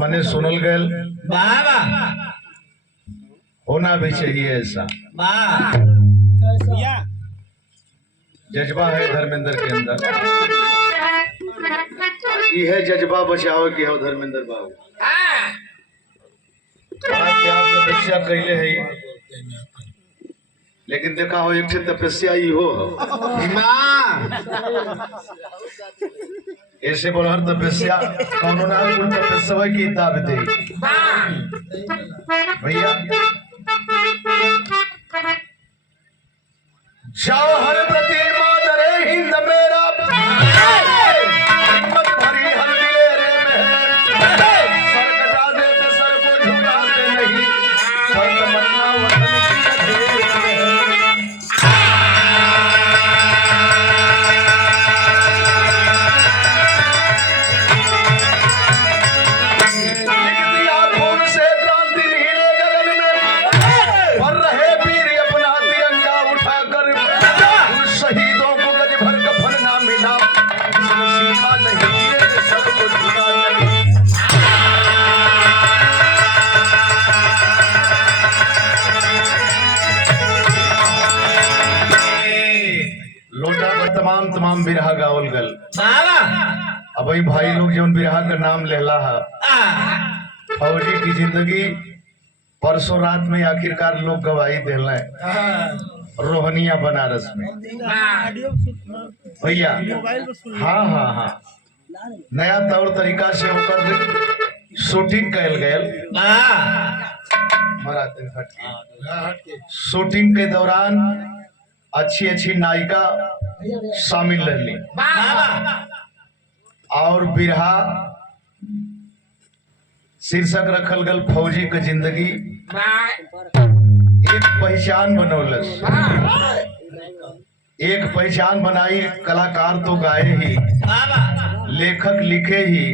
हमने सुनल गए बाबा होना भी चाहिए ऐसा जज्बा है धर्मेंद्र के अंदर। यह जज्बा बचाओ कि हो धर्मेंद्र बाबू क्या तपस्या कैले है, लेकिन देखा हो एक तपस्या ही हो ऐसे बोला हर तपस्या कौनो ना कुल तपस्या की किताब दे भैया। जाओ हर प्रति मादरे हिंद मेरा हिम्मत भरी हर दिले रे मेहर सर कटा दे तो सर को झुका दे नहीं सर तमन्ना वतन की तमाम बिरहा गावल गल। अब वही भाई लोग जो बिरहा का नाम लेला है फौजी की जिंदगी परसों रात में आखिरकार लोग गवाही दिला रोहनिया बनारस में भैया। हाँ हाँ हाँ नया तौर तरीका से होकर शूटिंग कैल गयल। शूटिंग के दौरान अच्छी अच्छी नायिका शामिल रहली और बिरहा शीर्षक रखल गल फौजी का जिंदगी एक पहचान बनौलस। एक पहचान बनाई, कलाकार तो गाए ही, लेखक लिखे ही,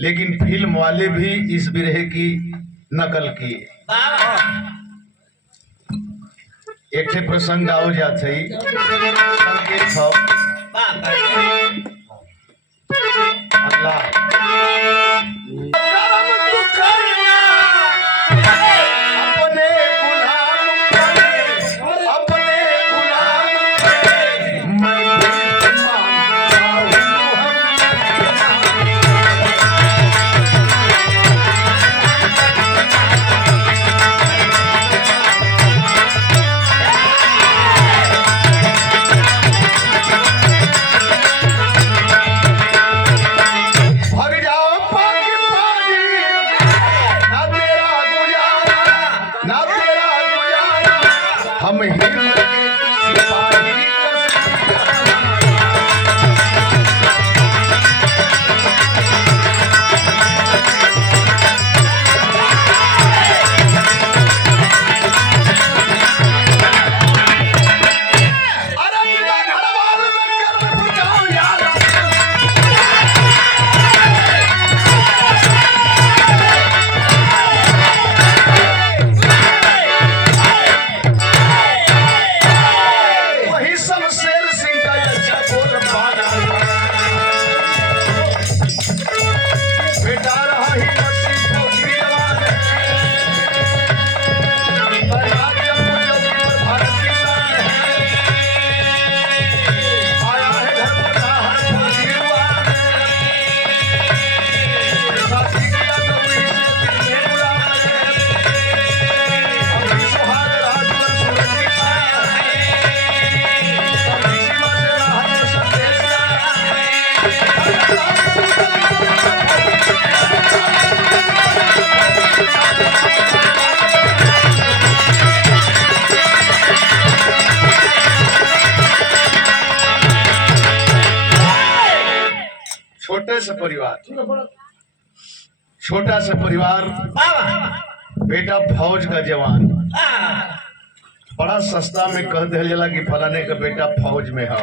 लेकिन फिल्म वाले भी इस बिरहे की नकल किए। एक ठे प्रसंग गाओ जाते ही संकेत हो अल्लाह छोटा सा परिवार बेटा फौज का जवान बड़ा सस्ता में कह दिया जला कि फलाने का बेटा फौज में हो,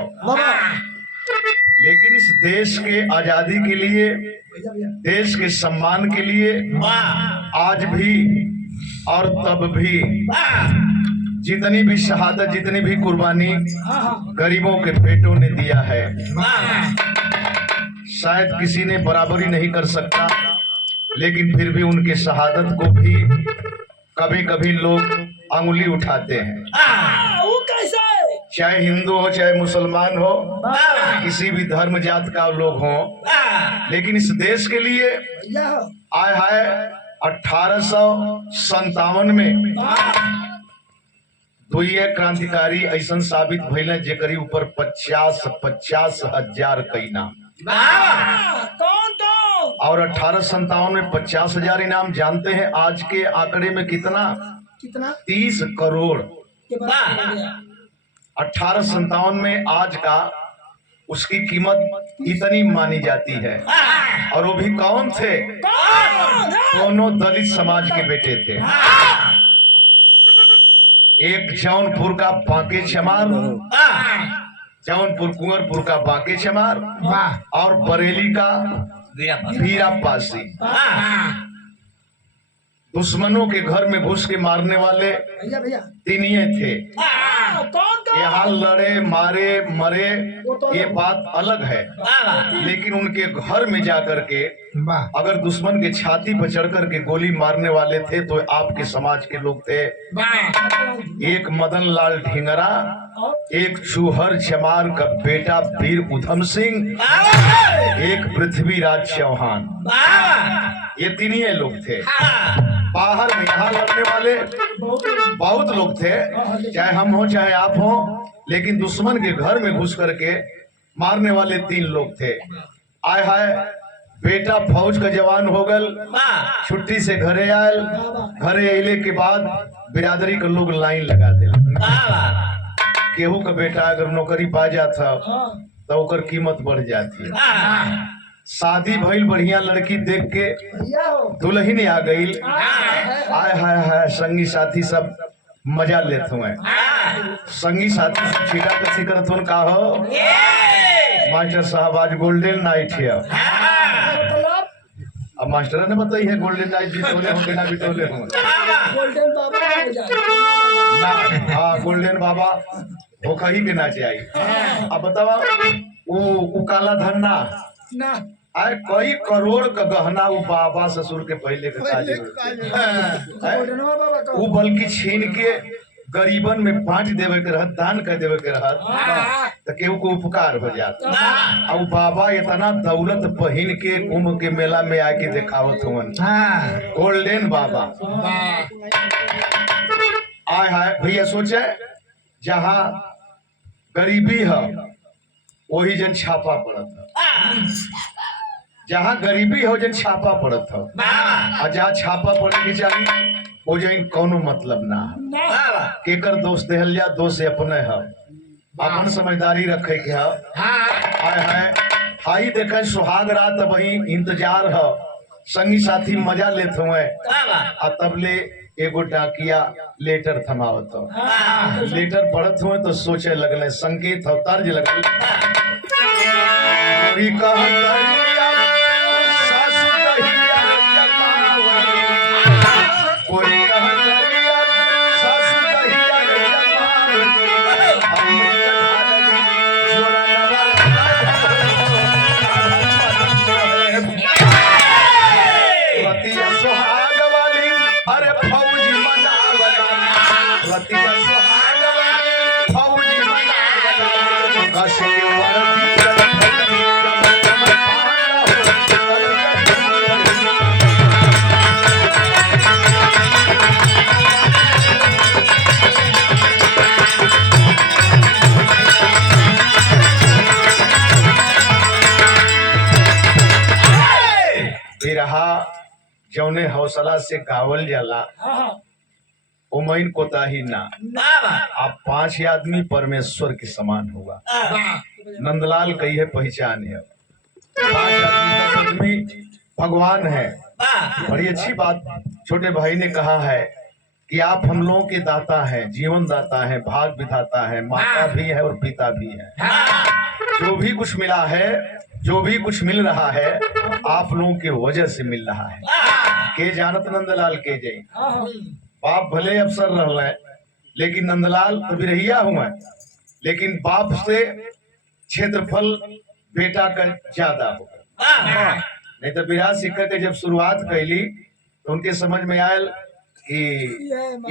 लेकिन इस देश के आजादी के लिए, देश के सम्मान के लिए आज भी और तब भी जितनी भी शहादत, जितनी भी कुर्बानी गरीबों के बेटों ने दिया है, शायद किसी ने बराबरी नहीं कर सकता, लेकिन फिर भी उनके शहादत को भी कभी कभी लोग अंगुली उठाते हैं। वो कैसे? चाहे हिंदू हो चाहे मुसलमान हो, किसी भी धर्म जात का लोग हो, लेकिन इस देश के लिए भैया हो। आए हाय 1857 में दुइये क्रांतिकारी ऐसा साबित भइले जेकरी ऊपर 50 हजार का इनाम। कौन कौन? और 1857 में 50,000 इनाम। जानते हैं आज के आंकड़े में कितना? कितना? 30 करोड़। के बाद 1857 में आज का उसकी कीमत इतनी मानी जाती है। और वो भी कौन थे? कौन? दोनों दलित समाज के बेटे थे। एक जौनपुर का बांके चमार, जौनपुर कुंवरपुर का बांके चमार, और बरेली का वीरा पासी। दुश्मनों के घर में घुस के मारने वाले भैया भैया तीनिये थे। कौन कौन? यहाँ लड़े मारे मरे ये बात अलग है, लेकिन उनके घर में जाकर के अगर दुश्मन के छाती पर चढ़ कर के गोली मारने वाले थे तो आपके समाज के लोग थे। एक मदन लाल ढींगरा, एक चूहर चमार का बेटा वीर उधम सिंह, एक पृथ्वीराज चौहान। ये तीनिये लोग थे। बाहर में यहाँ लड़ने वाले बहुत लोग थे, चाहे हम हो चाहे आप हो, लेकिन दुश्मन के घर में घुस करके मारने वाले 3 लोग थे। आय हाय बेटा फौज का जवान हो गल, छुट्टी से घरे आयल, घरे अले के बाद बिरादरी के लोग लाइन लगा दे। केहू का बेटा अगर नौकरी पा जाता तो ओकर कीमत बढ़ जाती। शादी भइल, बढ़िया लड़की देख के भैया हो। दुल्हन आ गई। आय हाय हाय संगी साथी सब मजा लेते हुए। संगी साथी सब छीटा कसी करत हुन का हो मास्टर साहब आज गोल्डन नाइट है। मतलब अब मास्टर ने बताई है गोल्डन नाइट बिटोले हो के ना बिटोले हो गोल्डन बाबा हो जाए। ना। हाँ गोल्डन बाबा वो कहीं के ना चाहिए। अब बतावा वो काला धन ना आए कई करोड़ का गहना वो बाबा ससुर के पहले के काजे गोल्डन बाबा का वो बल्कि छीन के गरीबन में बांट देवे के रहत, दान कर देवे के रहत, तो केहू को उपकार हो जाता। और बाबा इतना दौलत पहन के कुंभ के मेला में आके दिखावत हुवन। गोल्डन बाबा आय हाय भैया सोचे जहाँ गरीबी है वही जन छापा पड़त है। जहाँ गरीबी हो जन छापा पड़त हो, और जहाँ छापा पड़े के चाहिए वो जन कोनो मतलब ना है। केकर दोस्त देहल जा, दोस्त अपने है, अपन समझदारी रखे के है। हाय हाय हाई देखे सुहाग रात वही इंतजार है, संगी साथी मजा लेते हुए। और तबले एगो डाकिया लेटर थमावत हो, लेटर पढ़त हुए तो सोचे लगले, संकेत हो तर्ज लगल। जौने हौसला से गावल जाला उमैन कोताही ना। आप 5 आदमी परमेश्वर के समान होगा। नंदलाल कही है पहचान है, 5 आदमी भगवान है। बड़ी अच्छी बात छोटे भाई ने कहा है कि आप हम लोगों के दाता हैं, जीवन दाता है, भाग विधाता है, माता भी है और पिता भी है। जो भी कुछ मिला है, जो भी कुछ मिल रहा है आप लोगों के वजह से मिल रहा है। के जानत नंदलाल के जय बाप भले अफसर रह लेकिन नंदलाल तो बिरहिया हुआ, लेकिन बाप से क्षेत्रफल बेटा का ज्यादा होगा। नहीं तो बिरहा सीखे के जब शुरुआत कैली तो उनके समझ में आयल कि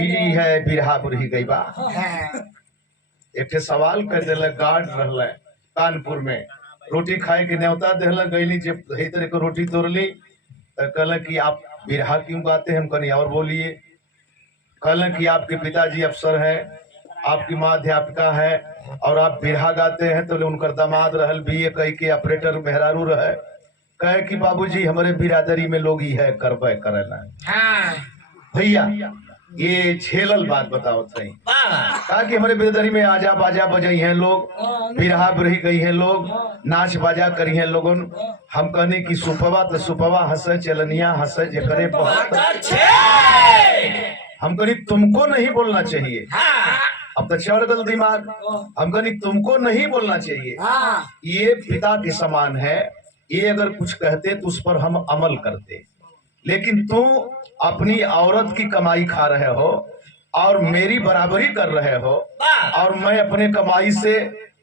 ई है बिरहा बुरही गई बा। एक ठे सवाल कर दिल गार्ड रहल कानपुर में, रोटी खाए के न्योता दिल गईली, जब सही तरह को रोटी तोड़ली तो कहल कि आप बिरहा क्यों गाते हैं? हम कहीं और बोलिए। कहल कि आपके पिताजी अफसर हैं, आपकी माँ अध्यापिका है और आप बिरहा गाते हैं। तो उनकर दामाद रहल बीए कह के ऑपरेटर मेहरारू रहे, कहे कि बाबूजी हमारे बिरादरी में लोग ही है करबे करेला। भैया ये झेलल बात बताओ सही, कहा कि हमारे बिरादरी में आजा बाजा बजाई हैं लोग, बिरहा बिरही गई हैं लोग, नाच बाजा करी हैं लोगन। हम कहने की सुपवा तो सुपवा हंसे, चलनिया हंसे जकरे बहुत। हम कहनी तुमको नहीं बोलना चाहिए, अब तो चढ़ गल दिमाग। हम कहनी तुमको नहीं बोलना चाहिए, ये पिता के समान है, ये अगर कुछ कहते तो उस पर हम अमल करते, लेकिन तुम अपनी औरत की कमाई खा रहे हो और मेरी बराबरी कर रहे हो, और मैं अपने कमाई से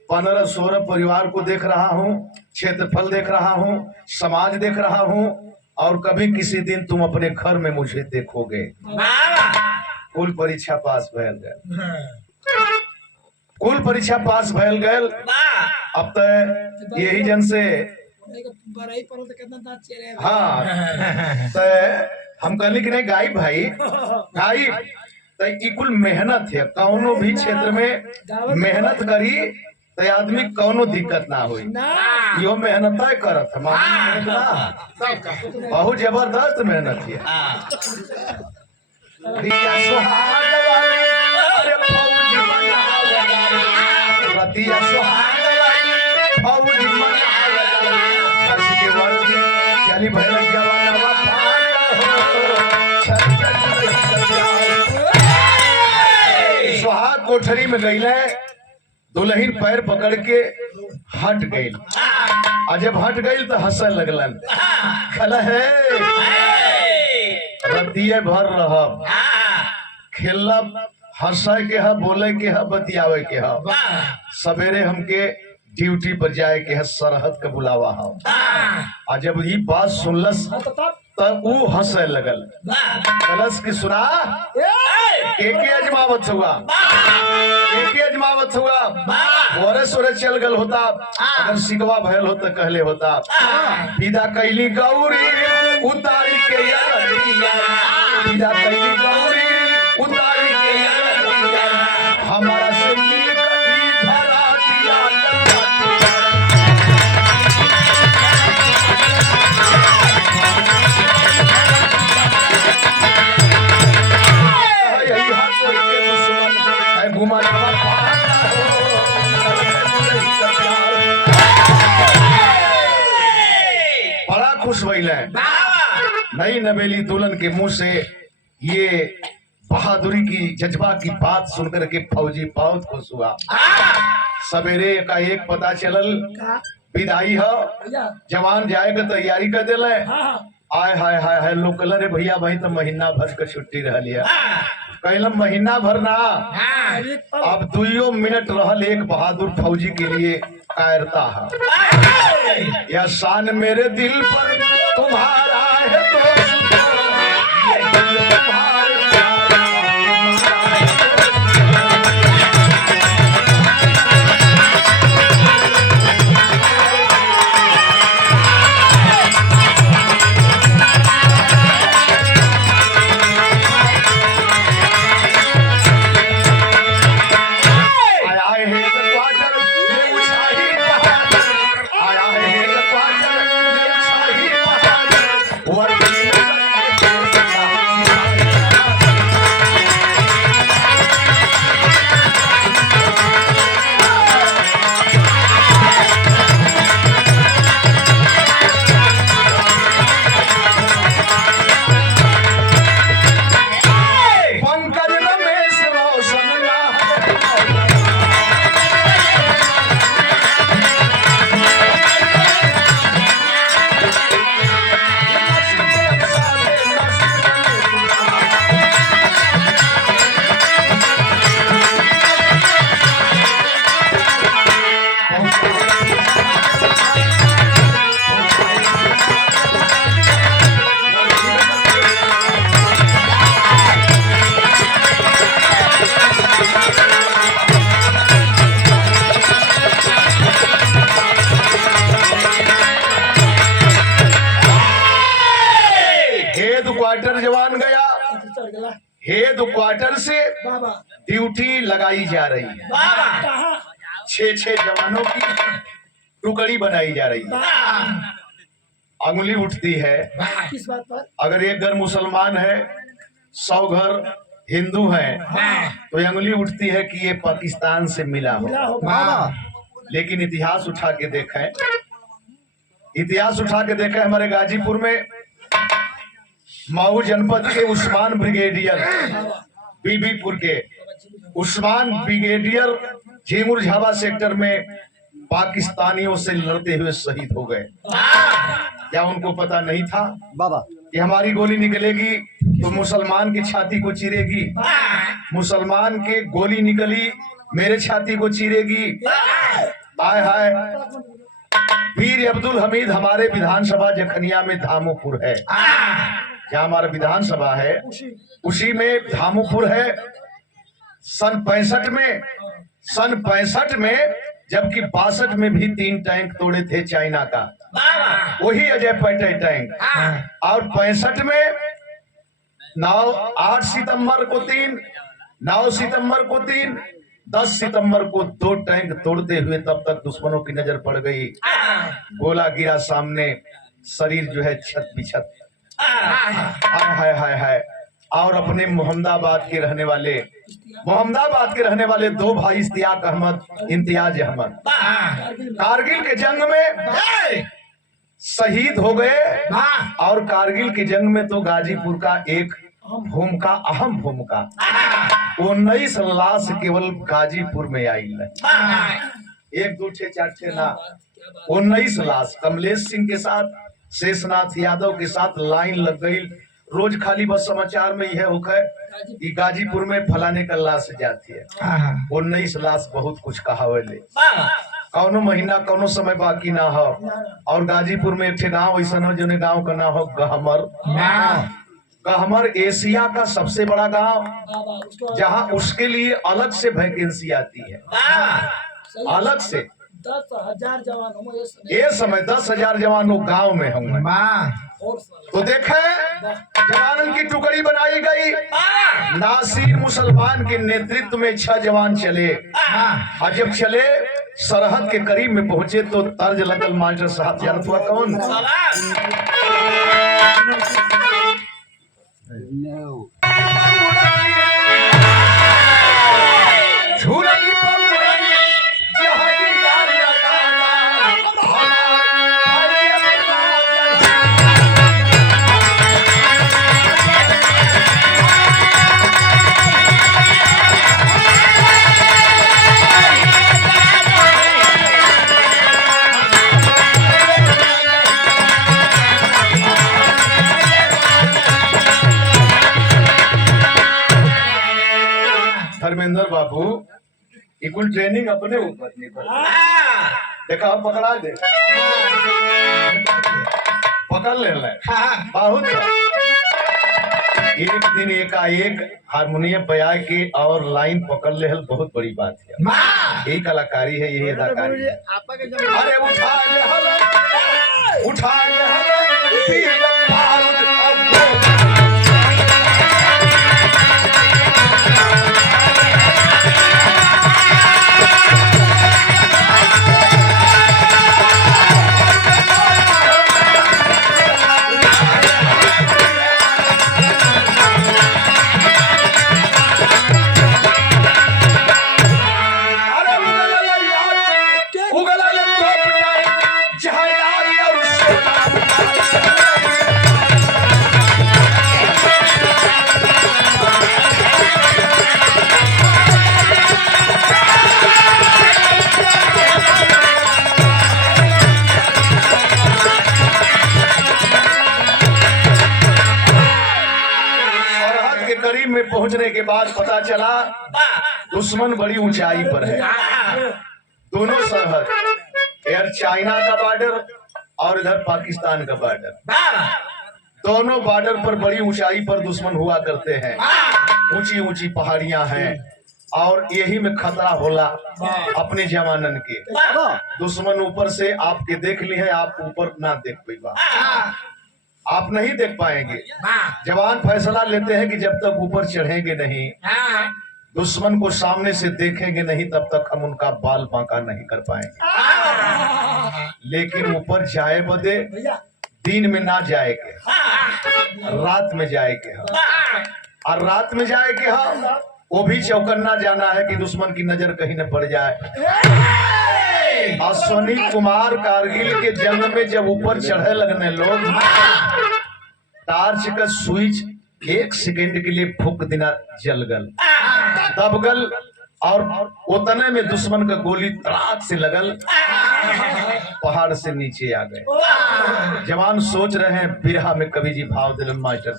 15-16 परिवार को देख रहा हूँ, क्षेत्रफल देख रहा हूँ, समाज देख रहा हूँ, और कभी किसी दिन तुम अपने घर में मुझे देखोगे। कुल परीक्षा पास भैल गए, कुल परीक्षा पास भैल गए। अब तो यही जन से हाँ तो हम कहली कि नहीं गाई भाई गाई तो कुल मेहनत है, कौनो भी क्षेत्र में मेहनत करी तो आदमी कौनो दिक्कत ना हुई, यो मेहनत करत बहुत जबरदस्त मेहनत है। चली सुहाग कोठरी में गई, दुल्हन पैर पकड़ के हट गई, और जब हट गई तो हंसन लगलन। खला है रतिये भर रहब, खेलब, हंसे के है, बोले के है, बतियावे के है, सवेरे हमके ड्यूटी पर जाए के है, सरहद के बुलावा है। और जब ये बात सुनलस तब वो हंसे लगल, कलस की सुना के अजमावत हुआ, के अजमावत हुआ, बोरे सोरे चल गल होता, अगर सिकवा भयल होता कहले होता, विदा कैली गौरी उतारी के विदा कैली गौरी उतारी के हमारा से मिल गई भरा दिया। बड़ा खुश भइल है, नई नवेली दुल्हन के मुंह से ये बहादुरी की जज्बा की बात सुनकर के फौजी बहुत खुश हुआ। सवेरे का एक पता चलल विदाई हो, जवान जाए के तैयारी कर दिल। आय हाय हाय हाय लोग कहल रे भैया भाई तो महीना भर के छुट्टी रहल है, कहलम महीना भर ना, अब 2 मिनट रहल एक बहादुर फौजी के लिए कायरता है। यह शान मेरे दिल पर तुम्हारा है हेड क्वार्टर से बाबा ड्यूटी लगाई जा रही है। कहाँ 6 जवानों की टुकड़ी बनाई जा रही है। अंगुली उठती है, किस बात पर अगर एक घर मुसलमान है 100 घर हिंदू है तो ये अंगुली उठती है कि ये पाकिस्तान से मिला मिला हो। हो बाबा लेकिन इतिहास उठा के देखें, इतिहास उठा के देखें, हमारे गाजीपुर में मऊ जनपद के उस्मान ब्रिगेडियर, बीबीपुर के उस्मान ब्रिगेडियर झीमुर झावा सेक्टर में पाकिस्तानियों से लड़ते हुए शहीद हो गए। क्या उनको पता नहीं था बाबा कि हमारी गोली निकलेगी तो मुसलमान की छाती को चीरेगी, मुसलमान के गोली निकली मेरे छाती को चीरेगी। हाय हाय, वीर अब्दुल हमीद हमारे विधानसभा जखनिया में धामोपुर है, जहाँ हमारा विधानसभा है उसी में धामोपुर है। सन 65 में जबकि 62 में भी 3 टैंक तोड़े थे चाइना का, वही अजय पैटे टैंक। और 65 में 8 सितंबर को 3, 9 सितंबर को 3, 10 सितंबर को 2 टैंक तोड़ते हुए तब तक दुश्मनों की नजर पड़ गई, गोला गिरा सामने, शरीर जो है छत बिछत। हाय हाय हाय। और अपने मोहम्मदाबाद के रहने वाले 2 भाई इश्तियाक अहमद, इम्तियाज अहमद कारगिल के जंग में शहीद हो गए। और कारगिल के जंग में तो गाजीपुर का एक भूमिका, अहम भूमिका, 19 लाश केवल गाजीपुर में आई है। 1 2 6 4 6 ना, 19 लाश कमलेश सिंह के साथ, शेषनाथ यादव के साथ लाइन लग गई। रोज खाली बस समाचार में यह होकर कि गाजीपुर में फलाने का लाश जाती है। 19 लाश बहुत कुछ कहावले, कौनो महीना कौनो समय बाकी ना हो। और गाजीपुर में एक गाँव ऐसा हो जो गाँव का ना हो गहमर। गहमर एशिया का सबसे बड़ा गांव, जहां उसके लिए अलग से वैकेंसी आती है, अलग से 10,000 जवान होंगे ये समय 10,000 जवान लोग गाँव में होंगे। तो देखे जवानों की टुकड़ी बनाई गई। नासिर मुसलमान के नेतृत्व में 6 जवान चले, और जब चले सरहद के करीब में पहुंचे तो तर्ज लगल मास्टर साहब, जानत हुआ कौन? झूलनी पगड़ी जहां यार लगाना धर्मेंद्र बाबू ये कुल ट्रेनिंग अपने ऊपर देखा, पकड़ा दे, पकड़ ले बहुत। एक दिन एकाएक हारमोनियम बजा के और लाइन पकड़ ले, बहुत बड़ी बात है। यही कलाकारी है, यही अदाकारी है। अरे उठा ले करीब में पहुंचने के बाद पता चला दुश्मन बड़ी ऊंचाई पर है। दोनों सरहद, इधर चाइना का बॉर्डर और इधर पाकिस्तान का बॉर्डर, दोनों बॉर्डर पर बड़ी ऊंचाई पर दुश्मन हुआ करते हैं। ऊंची ऊंची पहाड़ियां हैं और यही में खतरा होला अपने जवानन के। दुश्मन ऊपर से आपके देख ली है, आप ऊपर ना देख पाइबा। आप नहीं देख पाएंगे। जवान फैसला लेते हैं कि जब तक ऊपर चढ़ेंगे नहीं, दुश्मन को सामने से देखेंगे नहीं, तब तक हम उनका बाल बांका नहीं कर पाएंगे। लेकिन ऊपर जाए बदे भैया दिन में ना जाएंगे, रात में जाएंगे। और रात में जाएंगे हम, वो भी चौकन्ना जाना है कि दुश्मन की नजर कहीं न पड़ जाए। अश्वनी कुमार कारगिल के जंग में जब ऊपर चढ़े लगने लोग, टार्च का स्विच 1 सेकंड के लिए फूक देना जल गल, दब गल, और उतने में दुश्मन का गोली तड़ाक से लगल, पहाड़ से नीचे आ गए। जवान सोच रहे हैं, बिरहा में कवि जी भाव दिलन मास्टर,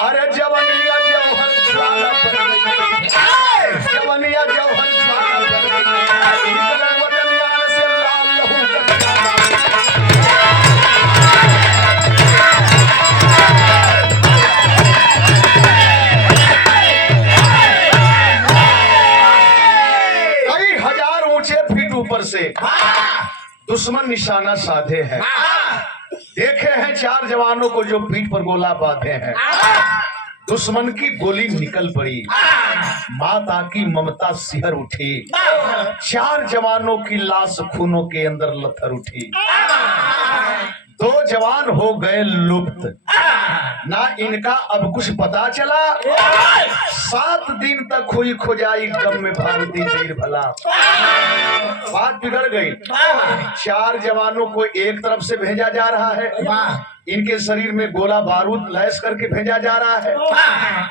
अरे जवनिया जौहर ज्वाला पर गई, जवनिया जौहर ज्वाला पर गई, निकले वतनिया से लाल लहू का कई हजार ऊंचे फीट ऊपर से दुश्मन निशाना साधे हैं। देखे हैं 4 जवानों को जो पीठ पर गोला बांधे हैं। दुश्मन की गोली निकल पड़ी, माता की ममता सिहर उठी, 4 जवानों की लाश खूनों के अंदर लथर उठी। 2 जवान हो गए लुप्त, ना इनका अब कुछ पता चला। 7 दिन तक हुई खोजाई, गम में भारती वीर भला। बात बिगड़ गई। 4 जवानों को एक तरफ से भेजा जा रहा है, इनके शरीर में गोला बारूद लैस करके भेजा जा रहा है।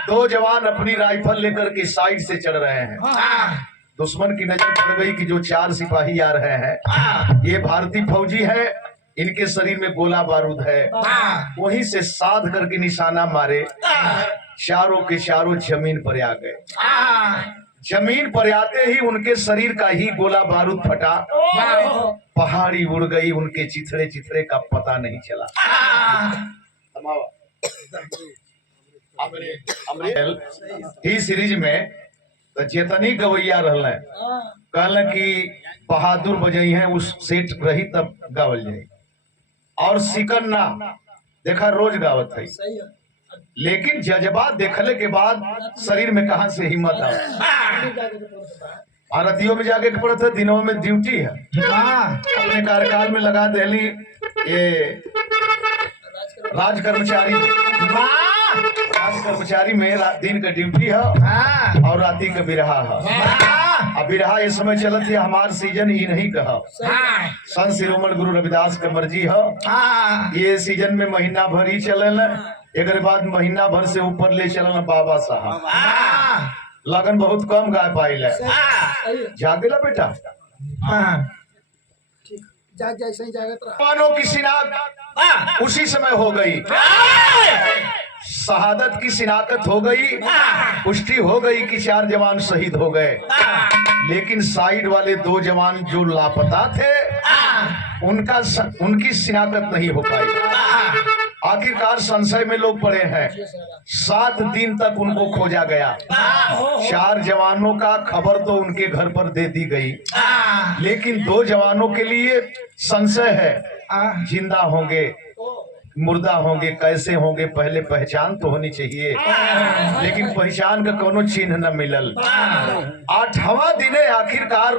2 जवान अपनी राइफल लेकर के साइड से चढ़ रहे हैं। दुश्मन की नजर पड़ गई कि जो 4 सिपाही आ रहे हैं ये भारतीय फौजी है, इनके शरीर में गोला बारूद है। वहीं से साध करके निशाना मारे, चारों के चारों जमीन पर आ गए। जमीन पर आते ही उनके शरीर का ही गोला बारूद फटा, पहाड़ी उड़ गई, उनके चिथड़े चिथड़े का पता नहीं चला। इस सीरीज में तो चेतनी गवैया रहल, कहल कि बहादुर बजई है, उस सेठ रही तब गावल जाए। और सिकन ना देखा रोज गावत है, सही है। लेकिन जज्बा देखने के बाद शरीर में कहां से हिम्मत आ। आरतियों में जाके पड़ता है, दिनों में ड्यूटी है। अपने कार्यकाल में लगा देली ये राज कर्मचारी में दिन का ड्यूटी है और राती का बिरहा है। अब बिरहा इस समय चलत है, हमार सीजन ही नहीं कहा, संत शिरोमणि गुरु रविदास का मर्जी है। ये सीजन में महीना भर ही चले, एक बाद महीना भर से ऊपर ले चलन बाबा साहब। लगन बहुत कम गा पाइल, जागेला बेटा जाग जाए सही जागत रहा। जवानों की शिनाख्त उसी समय हो गई, शहादत की शिनाख्त हो गई, पुष्टि हो गई कि 4 जवान शहीद हो गए। लेकिन साइड वाले 2 जवान जो लापता थे उनकी शिनाख्त नहीं हो पाई। आखिरकार संशय में लोग पड़े हैं। 7 दिन तक उनको खोजा गया। 4 जवानों का खबर तो उनके घर पर दे दी गई, लेकिन 2 जवानों के लिए संशय है, जिंदा होंगे मुर्दा होंगे, कैसे होंगे, पहले पहचान तो होनी चाहिए। लेकिन पहचान का कोनो चिन्ह न मिलल। 8वां दिने आखिरकार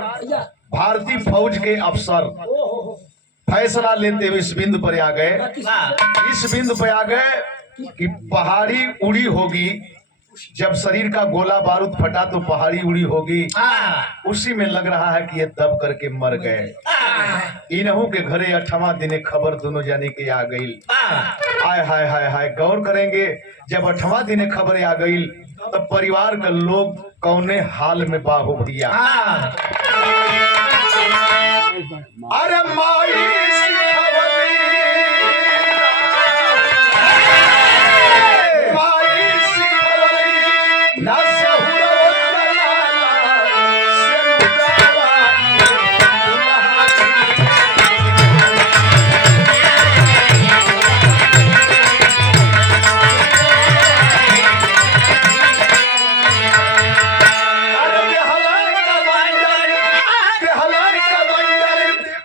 भारतीय फौज के अफसर फैसला लेते हुए इस बिंदु पर आ गए कि पहाड़ी उड़ी होगी। जब शरीर का गोला बारूद फटा तो पहाड़ी उड़ी होगी। उसी में लग रहा है कि ये दब करके मर गए। इन्हों के घरे 8वां दिने खबर दोनों जाने की आ गई। हाय हाय हाय हाय, गौर करेंगे, जब 8वां दिने खबर आ गई तब परिवार का लोग कौने हाल में बाहो भैया। अरे माई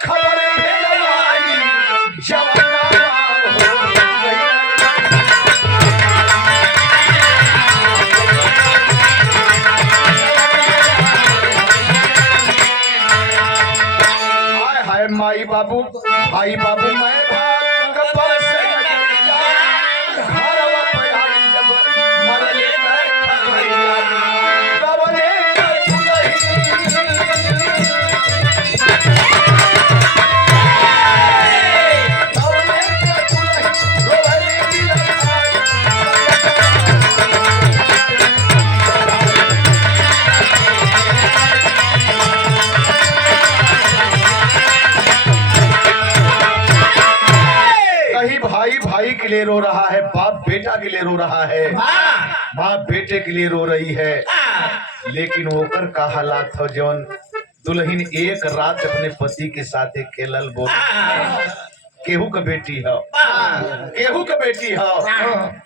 खबर बाबू मैं भाग पर से जा, घरवा पे आई जब मरले खबरिया, कवने के दुलही भाई के लिए रो रहा है, बाप बेटा के लिए रो रहा है, माँ बेटे के लिए रो रही है। लेकिन ओकर का हालात हो जौन दुल्हन एक रात अपने पति के साथ खेलल बोल, केहू का बेटी हो, केहू का बेटी हो,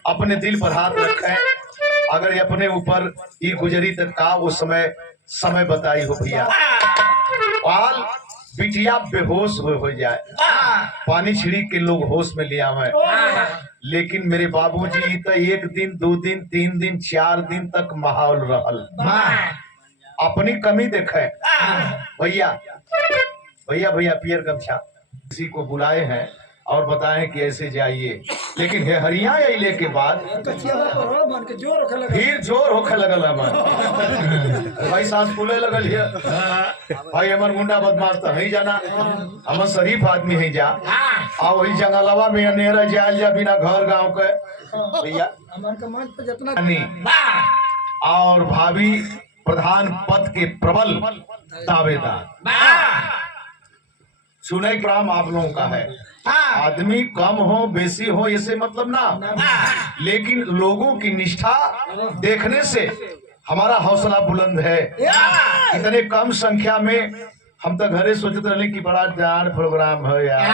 अपने दिल पर हाथ रखे। अगर ये अपने ऊपर ये गुजरी तक का वो समय बताई हो भैया, पाल बिटिया बेहोश हो जाए, पानी छिड़क के लोग होश में ले आवे। लेकिन मेरे बाबूजी तो 1 दिन 2 दिन 3 दिन 4 दिन तक माहौल रहल, अपनी कमी देखे। भैया भैया भैया पियर गमछा किसी को बुलाए हैं और बताएं कि ऐसे जाइए, लेकिन हे हरिया अइले के बाद फिर जोर होखे लगल हमार भाई, सांस फूले लगल है भाई। हमार गुंडा बदमाश तो है जाना, हम शरीफ आदमी है जा, आ वही जंगलवा में अनेरा जाल जा बिना घर गांव के भैया। और भाभी प्रधान पद के प्रबल दावेदार, सुने काम आप लोगों का है। आदमी कम हो बेसी हो इससे मतलब ना, लेकिन लोगों की निष्ठा देखने से हमारा हौसला बुलंद है। इतने कम संख्या में हम तो घरे सोचते रहे कि बड़ा जान प्रोग्राम है यार,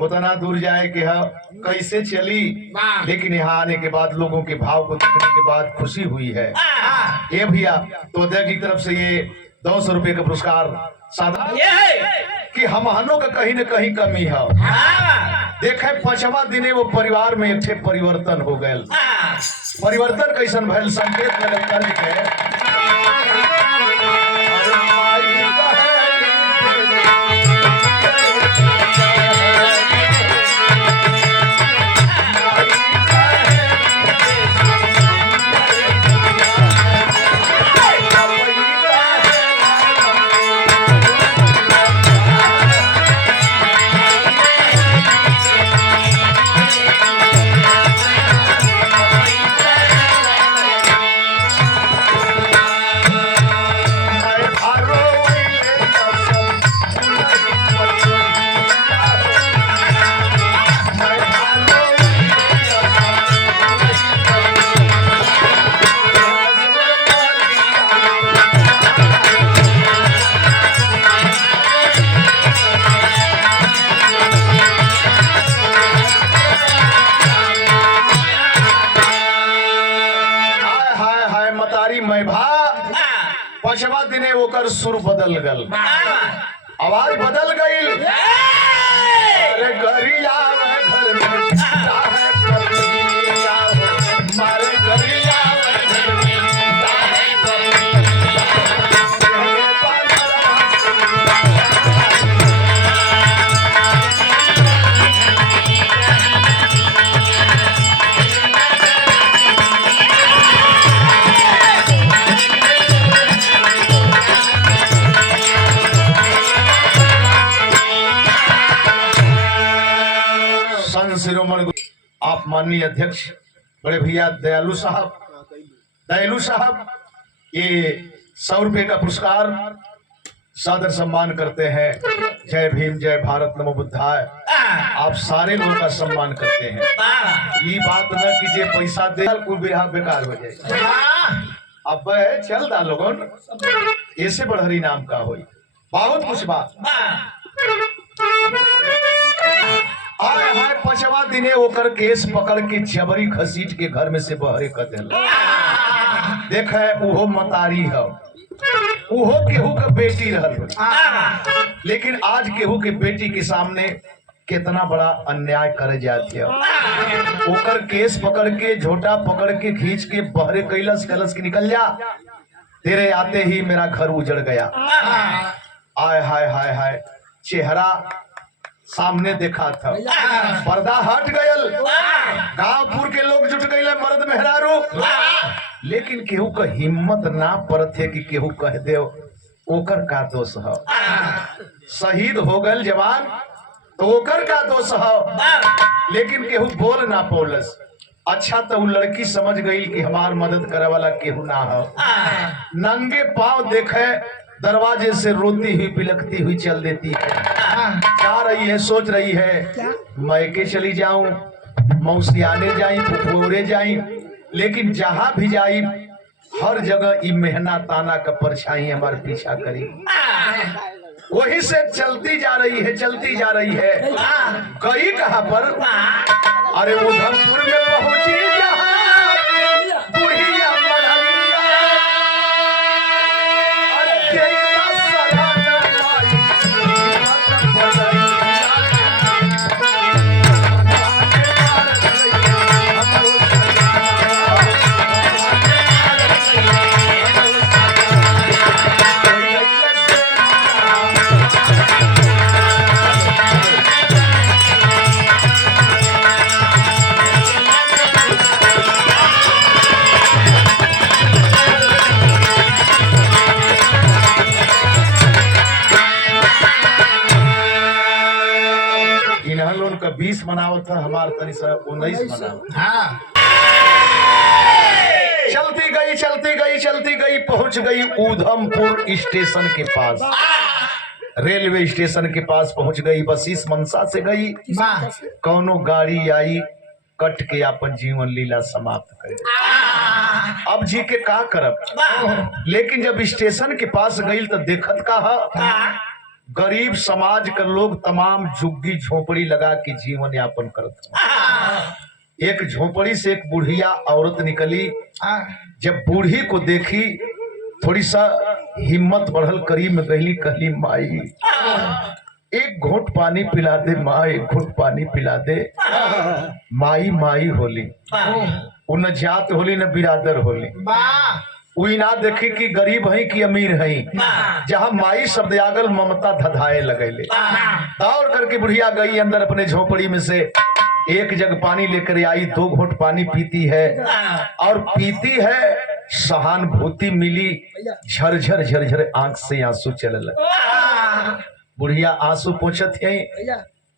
उतना दूर जाए कि हाँ कैसे चली, लेकिन यहाँ आने के बाद लोगों के भाव को देखने के बाद खुशी हुई है। ये भैया तो की तरफ से ये 200 रुपए का पुरस्कार सादा कि हमहनों का कहीं न कहीं कमी है। देखे 5वां दिने वो परिवार में एक परिवर्तन हो गए। परिवर्तन कैसन भैल संकेत में कर के मैं भा 5वां दिने ओकर सुर बदल गल, आवाज बदल गई। अरे गरिया घर में है पतिया, मारे गरिया घर में है पतिया। शिरोमणि आप माननीय अध्यक्ष बड़े भैया दयालु साहब ये 100 रुपए का पुरस्कार सादर सम्मान करते हैं। जय भीम, जय भारत, नमो बुद्धाय। आप सारे लोगों का सम्मान करते हैं। ये बात न कीजिए पैसा दे कोई बिहार बेकार हो जाए। अब चल दा लोगों ऐसे बढ़हरी नाम का हो बहुत कुछ बात। हाय 5वां दिने ओकर केस पकड़ के जबरी घसीट के घर में से बहरे कर देला। देखे उहो मतारी है, उहो केहू के बेटी रहल, लेकिन आज केहू के बेटी के सामने कितना बड़ा अन्याय करे जाती है। ओकर केस पकड़ के झोटा पकड़ के खींच के बहरे कैलस के निकल जा, तेरे आते ही मेरा घर उजड़ गया। आय हाय हाय हाय, चेहरा सामने देखा था। पर्दा हट गयल, गांवपुर के लोग जुट गए मर्द मेहरारू, लेकिन केहू का हिम्मत ना पड़त है कि केहू कह दे ओकर का दोष है। शहीद हो गए जवान तो ओकर का दोष है, लेकिन केहू बोल ना पौलस। अच्छा तो वो लड़की समझ गई कि हमार मदद करे वाला केहू ना हो। नंगे पांव देखे दरवाजे से रोती हुई बिलखती हुई चल देती है। जा रही है, सोच रही है मैके चली जाऊं, मौसियाने जाई, फुफोरे जाई, लेकिन जहां भी जाई हर जगह ई मेहना ताना का परछाई हमारे पीछा करी। वही से चलती जा रही है, चलती जा रही है। गई कहां पर? अरे उधमपुर में पहुंची जहां बुढ़िया मरहरिया, का 20 मनावत था, हमार तनी सा 19 मनावत। चलती गई चलती गई चलती गई, पहुंच गई उधमपुर स्टेशन के पास। रेलवे स्टेशन के पास पहुंच गई। बस इस मनसा से गई कौनो गाड़ी आई कट के अपन जीवन लीला समाप्त करे। अब जी के का करब, लेकिन जब स्टेशन के पास गई तो देखत का गरीब समाज के लोग तमाम झुग्गी झोपड़ी लगा के जीवन यापन करते। एक झोपड़ी से एक बुढ़िया औरत निकली। जब बूढ़ी को देखी थोड़ी सा हिम्मत बढ़ल, करीब में गईली, कहली माई एक घूंट पानी पिला दे, माँ एक घूंट पानी पिला दे। माई माई होली, न जात होली न बिरादर होली, वही ना देखी कि गरीब है कि अमीर है। जहाँ माई शब्द आगल ममता धधाए लगेले। दौड़ करके बुढ़िया गई अंदर अपने झोपड़ी में से, एक जग पानी लेकर आई, 2 घूंट पानी पीती है और पीती है, सहानुभूति मिली, झरझर झरझर आंख से आंसू चले लगे। बुढ़िया आंसू पोंछत है।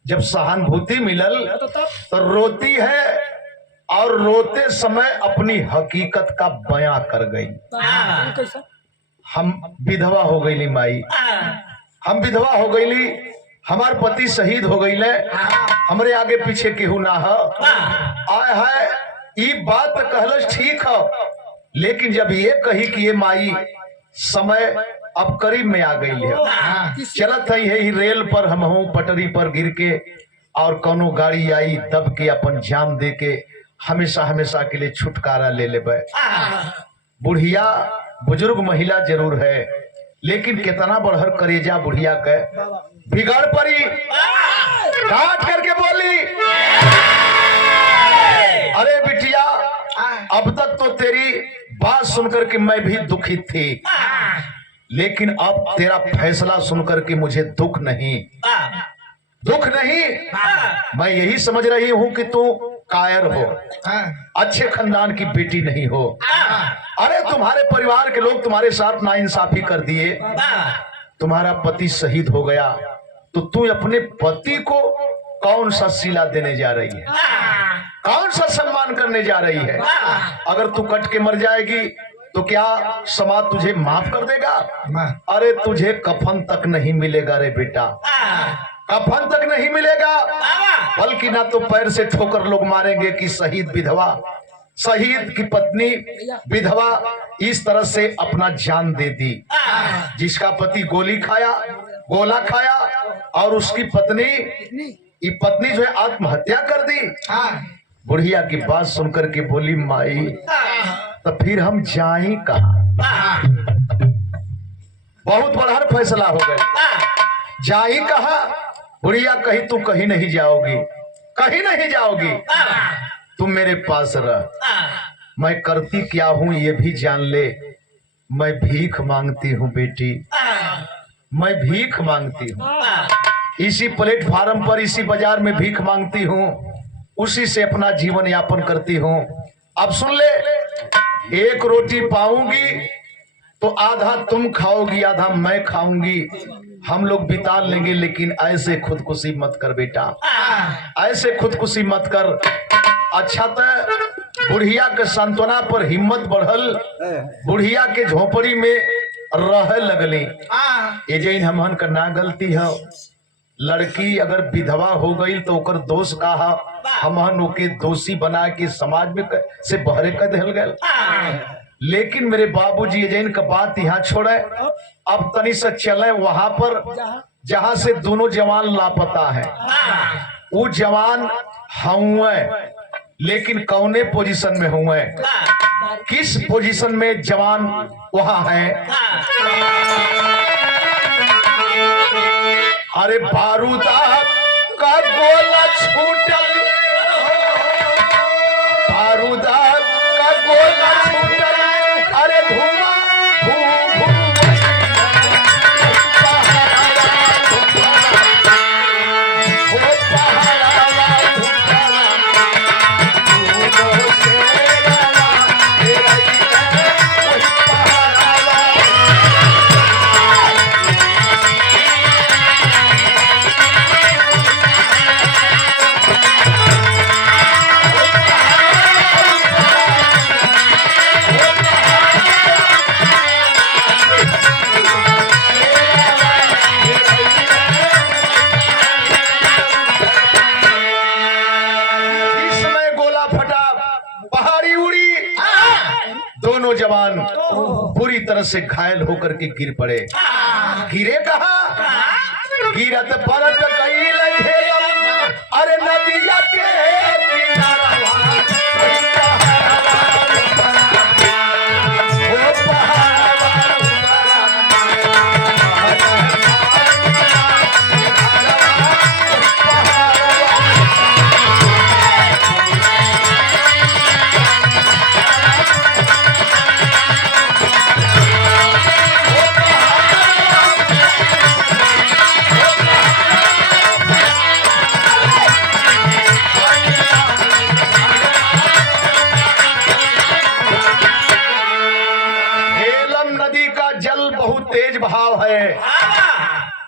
जब सहानुभूति मिलल तो रोती है और रोते समय अपनी हकीकत का बयां कर गई। हम विधवा हो गई माई, हम विधवा हो गई, हमार पति शहीद हो गई, हमरे आगे पीछे केहू ना है। आय है ये बात कहलस ठीक है, लेकिन जब ये कही कि ये माई समय अब करीब में आ गई है, चलत है रेल पर, हम हूँ पटरी पर गिर के और कोनो गाड़ी आई दब के अपन जान दे के हमेशा हमेशा के लिए छुटकारा ले लेबे। बुढ़िया बुजुर्ग महिला जरूर है, लेकिन कितना बढ़र करेजा बुढ़िया के बिगड़ पड़ी। डांट करके बोली, अरे बिटिया अब तक तो तेरी बात सुनकर के मैं भी दुखित थी, लेकिन अब तेरा फैसला सुनकर के मुझे दुख नहीं, मैं यही समझ रही हूं कि तू कायर हो, अच्छे खानदान की बेटी नहीं हो। अरे तुम्हारे परिवार के लोग तुम्हारे साथ नाइंसाफी कर दिए, तुम्हारा पति शहीद हो गया, तो तू अपने पति को कौन सा सिला देने जा रही है, कौन सा सम्मान करने जा रही है? अगर तू कट के मर जाएगी तो क्या समाज तुझे माफ कर देगा? अरे तुझे कफन तक नहीं मिलेगा रे बेटा, कफन तक नहीं मिलेगा, बल्कि ना तो पैर से ठोकर लोग मारेंगे कि शहीद विधवा, शहीद की पत्नी विधवा इस तरह से अपना जान दे दी। जिसका पति गोला खाया और उसकी पत्नी जो है आत्महत्या कर दी। बुढ़िया की बात सुनकर के बोली माई तो फिर हम जाएं कहाँ? बहुत बड़ा फैसला हो गया, जाएं कहाँ? बुढ़िया कही तू कहीं नहीं जाओगी, कहीं नहीं जाओगी, तुम मेरे पास रह, मैं करती क्या हूं ये भी जान ले, मैं भीख मांगती हूँ बेटी, मैं भीख मांगती हूँ। इसी प्लेटफार्म पर इसी बाजार में भीख मांगती हूँ, उसी से अपना जीवन यापन करती हूँ। अब सुन ले, एक रोटी पाऊंगी तो आधा तुम खाओगी, आधा मैं खाऊंगी, हम लोग बिता लेंगे, लेकिन ऐसे खुदकुशी मत कर बेटा, ऐसे खुदकुशी मत कर। अच्छा तो बुढ़िया के सांत्वना पर हिम्मत बढ़ल, बुढ़िया के झोपड़ी में रह लगली। ये जैन हमहन का ना गलती है, लड़की अगर विधवा हो गई तो ओकर दोष कहा, हमहन ओके दोषी बना के समाज में से बहरे कर दिल गए। लेकिन मेरे बाबूजी ये जैन का बात यहाँ छोड़े, अब तनी से चले वहां पर जहां से दोनों जवान लापता है। वो जवान हुए, लेकिन कौने पोजीशन में हुए, किस पोजीशन में जवान वहां है? अरे बारूदा का गोला छूटल, बारूदा का गोला छूटल, अरे धुआं जवान पूरी तरह से घायल होकर के गिर पड़े। गिरे कहा? गिरत परत कईल झेलम, अरे नदिया के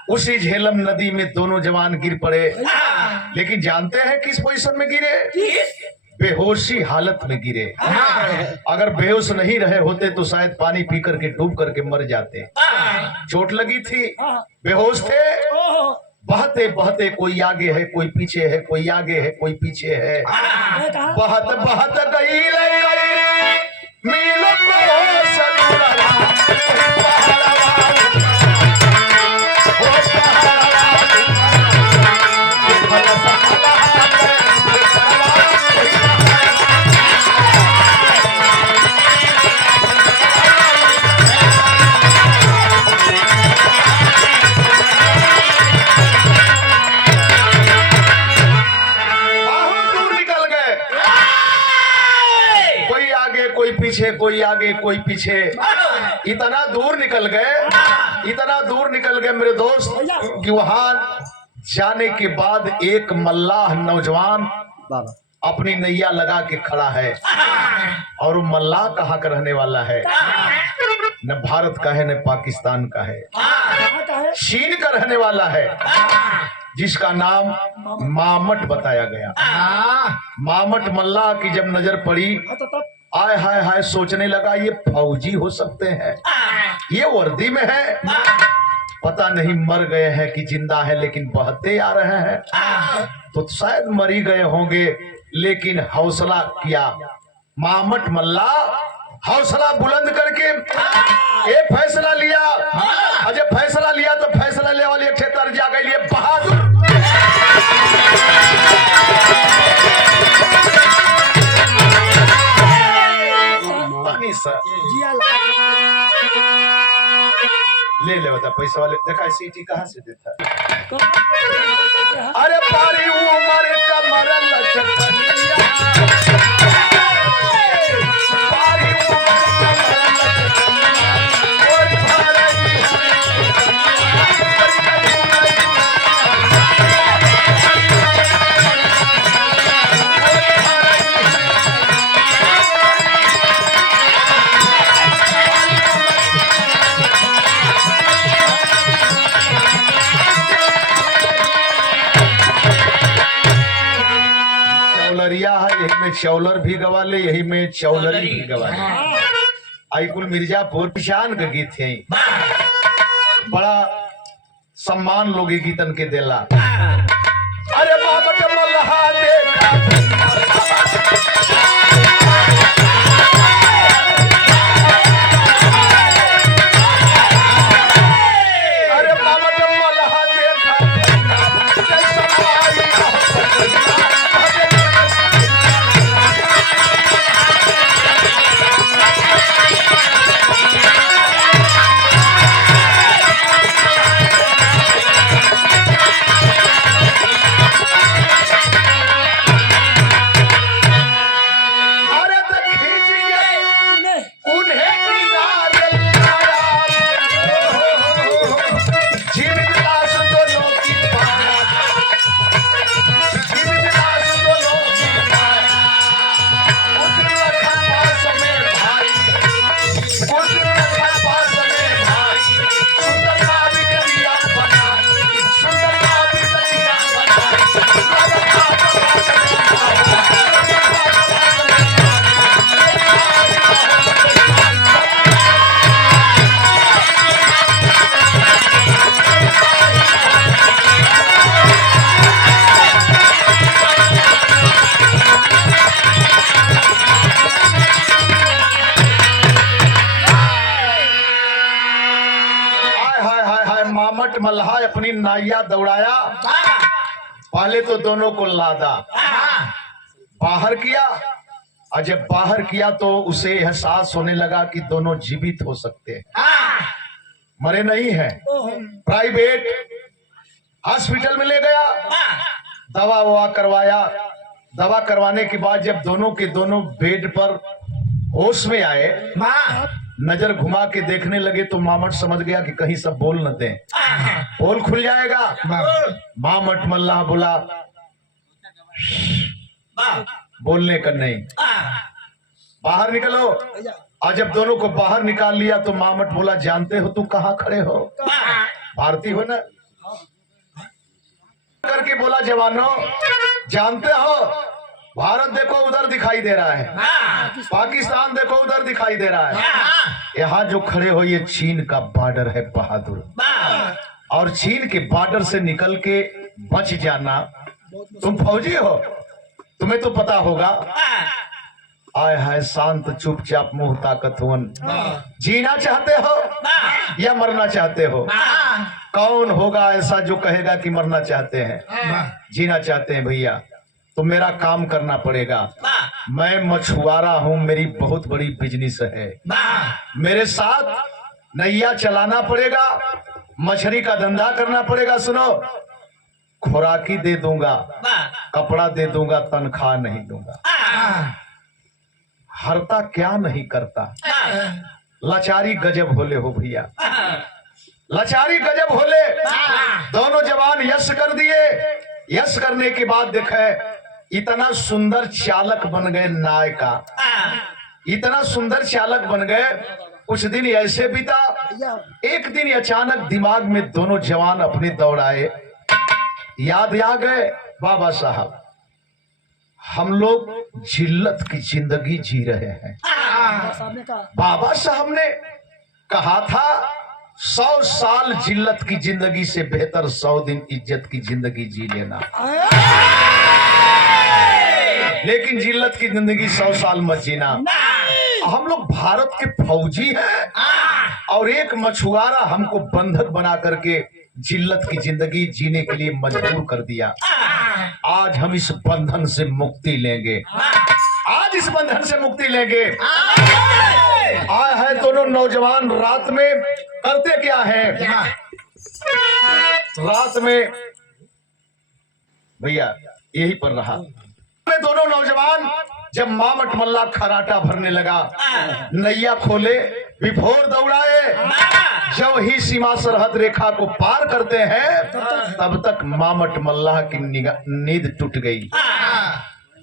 उसी झेलम नदी में दोनों जवान गिर पड़े। लेकिन जानते हैं किस पोजीशन में गिरे? बेहोशी हालत में गिरे। अगर बेहोश नहीं रहे होते तो शायद पानी पी करके डूब करके मर जाते। चोट लगी थी, बेहोश थे, बहते बहते कोई आगे है कोई पीछे है, कोई आगे है कोई पीछे है, बहत बहत गई मीलों को सदुरला। कोई आगे कोई पीछे, इतना दूर निकल गए मेरे दोस्त कि वहां जाने के बाद एक मल्लाह नौजवान अपनी नैया लगा के खड़ा है। और वो मल्लाह कहाँ का रहने वाला है? न भारत का है न पाकिस्तान का है, चीन का रहने वाला है, जिसका नाम मामट बताया गया। मामट मल्लाह की जब नजर पड़ी, आय हाय हाय सोचने लगा ये फौजी हो सकते हैं, ये वर्दी में है, पता नहीं मर गए हैं कि जिंदा है, लेकिन बहते आ रहे हैं तो शायद मर ही गए होंगे। लेकिन हौसला किया मामट मल्ला, हौसला बुलंद करके एक फैसला लिया। और जब फैसला लिया तो फैसला ले वाली एक तर्ज आ गई, बहादुर ले ले बता पैसा वाले देखा सीटी कहाँ से देता है? अरे पारी उमर कमर लचकनिया, पारी उमर चौलर भी गवा ले, यही में चौलरी भी गवा ले। आई कुल मिर्जापुर पिशान के गीत है, बड़ा सम्मान लोग ये गीतन के देला। अरे मामट मल्हा देखा मामट मल्हा अपनी नाइया दौड़ाया। पहले तो दोनों को लादा, बाहर किया, और जब बाहर किया तो उसे एहसास होने लगा कि दोनों जीवित हो सकते हैं, मरे नहीं हैं। प्राइवेट हॉस्पिटल में ले गया, दवा ववा करवाया। दवा करवाने के बाद जब दोनों के दोनों बेड पर होश में आए, नजर घुमा के देखने लगे तो मामट समझ गया कि कहीं सब बोल न दें, पोल खुल जाएगा। मामट मल्लाह बोला, बोलने का नहीं, बाहर निकलो। और जब दोनों को बाहर निकाल लिया तो मामट बोला, जानते हो तुम कहाँ खड़े हो? भारतीय हो ना? करके बोला, जवानों जानते हो भारत देखो उधर दिखाई दे रहा है, पाकिस्तान देखो उधर दिखाई दे रहा है, यहाँ जो खड़े हो ये चीन का बॉर्डर है बहादुर, और चीन के बॉर्डर से निकल के बच जाना। तुम फौजी हो, तुम्हें तो पता होगा। आए हाय शांत चुपचाप मुंह ताकतवन, जीना चाहते हो या मरना चाहते हो? कौन होगा ऐसा जो कहेगा कि मरना चाहते हैं? जीना चाहते हैं भैया, तो मेरा काम करना पड़ेगा। मैं मछुआरा हूं, मेरी बहुत बड़ी बिजनेस है, मेरे साथ नैया चलाना पड़ेगा, मछली का धंधा करना पड़ेगा। सुनो, खुराकी दे दूंगा, कपड़ा दे दूंगा, तनख्वाह नहीं दूंगा। हरता क्या नहीं करता। लाचारी गजब होले हो भैया, लाचारी गजब होले। दोनों जवान यश कर दिए। यश करने के बाद देखे इतना सुंदर चालक बन गए, नाय का इतना सुंदर चालक बन गए। कुछ दिन ऐसे बीता, एक दिन अचानक दिमाग में दोनों जवान अपने दौड़ाए, याद आ गए, बाबा साहब हम लोग जिल्लत की जिंदगी जी रहे हैं। बाबा साहब ने कहा था 100 साल जिल्लत की जिंदगी से बेहतर 100 दिन इज्जत की जिंदगी जी लेना। लेकिन जिल्लत की जिंदगी 100 साल मत जीना। हम लोग भारत के फौजी हैं और एक मछुआरा हमको बंधक बना करके जिल्लत की जिंदगी जीने के लिए मजबूर कर दिया। आज हम इस बंधन से मुक्ति लेंगे, आज इस बंधन से मुक्ति लेंगे। आए हैं दोनों नौजवान। रात में करते क्या है? रात में भैया यही पर रहा। दोनों नौजवान जब मामट मल्ला खराटा भरने लगा, नैया खोले, विफोर दौड़ाए। जब ही सीमा सरहद रेखा को पार करते हैं तब तक मामट मल्लाह की नींद टूट गई।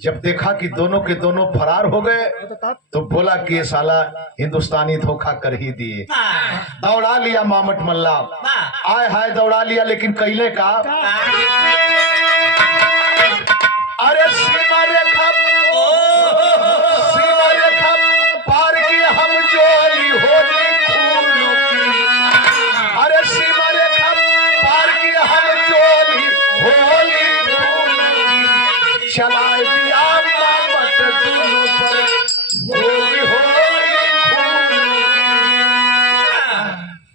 जब देखा कि दोनों के दोनों फरार हो गए तो बोला कि ये साला हिंदुस्तानी धोखा कर ही दिए। दौड़ा लिया मामट मल्ला, आय हाय दौड़ा लिया, लेकिन कैले का अरे सीमा रेखा चलाए दिया मामत दोनों पर गोली होली खून की।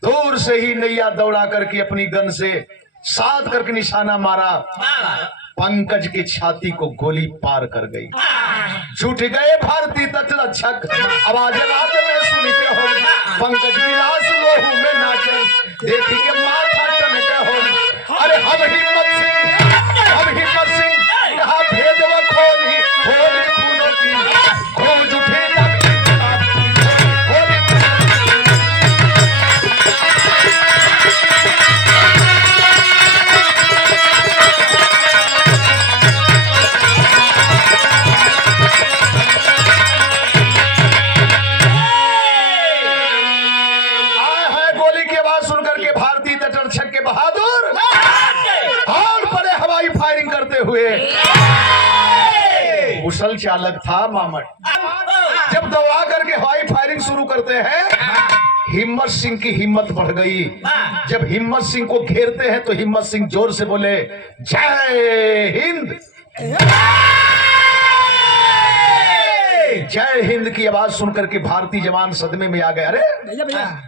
दूर से ही नैया दौड़ा करके अपनी गन से साध करके निशाना मारा, पंकज की छाती को गोली पार कर गई। छूट गए भारतीय तटरक्षक, आवाज रात में सुनते हो, पंकज की लाश लोहू में नाचन, देखी के माथा टनटे हो। अरे हम हिम्मत सिंह कहा भेद व खोली होली खूनों की, खोज उठे हुए। कुशल चालक था मामट। जब दौड़ा करके हवाई फायरिंग शुरू करते हैं, हिम्मत सिंह की हिम्मत बढ़ गई। जब हिम्मत सिंह को घेरते हैं तो हिम्मत सिंह जोर से बोले जय हिंद। जय हिंद की आवाज सुनकर के भारतीय जवान सदमे में आ गए। अरे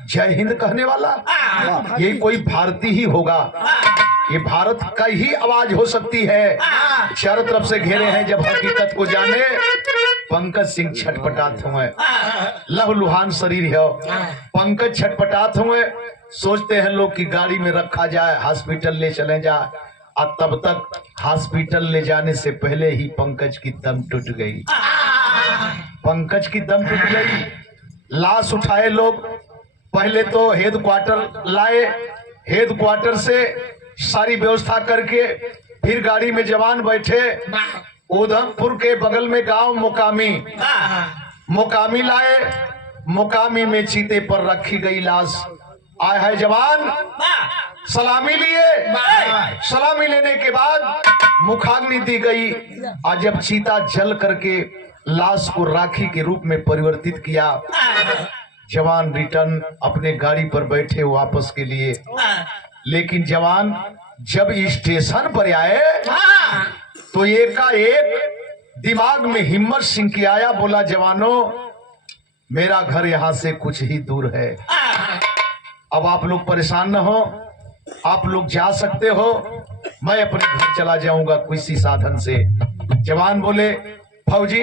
जय हिंद कहने वाला ये कोई भारतीय ही होगा, ये भारत का ही आवाज हो सकती है। चारों तरफ से घेरे हैं। जब हकीकत को जाने, पंकज सिंह छटपटाते हुए, लहूलुहान शरीर है, पंकज छटपटाते हुए सोचते हैं लोग कि गाड़ी में रखा जाए, हॉस्पिटल ले चले जाए। और तब तक हॉस्पिटल ले जाने से पहले ही पंकज की दम टूट गई। पंकज की दम टूट गई। लाश उठाए लोग, पहले तो हेड क्वार्टर लाए, हेड क्वार्टर से सारी व्यवस्था करके फिर गाड़ी में जवान बैठे। उधमपुर के बगल में गांव मोकामी लाए। मोकामी में चीते पर रखी गई लाश। आए है जवान, सलामी लिए। सलामी लेने के बाद मुखाग्नि दी गई। और जब चीता जल करके लाश को राखी के रूप में परिवर्तित किया, जवान रिटर्न अपने गाड़ी पर बैठे वापस के लिए। लेकिन जवान जब स्टेशन पर आए तो एकाएक दिमाग में हिम्मत सिंह की आया। बोला जवानों, मेरा घर यहां से कुछ ही दूर है, अब आप लोग परेशान न हो, आप लोग जा सकते हो, मैं अपने घर चला जाऊंगा किसी साधन से। जवान बोले फौजी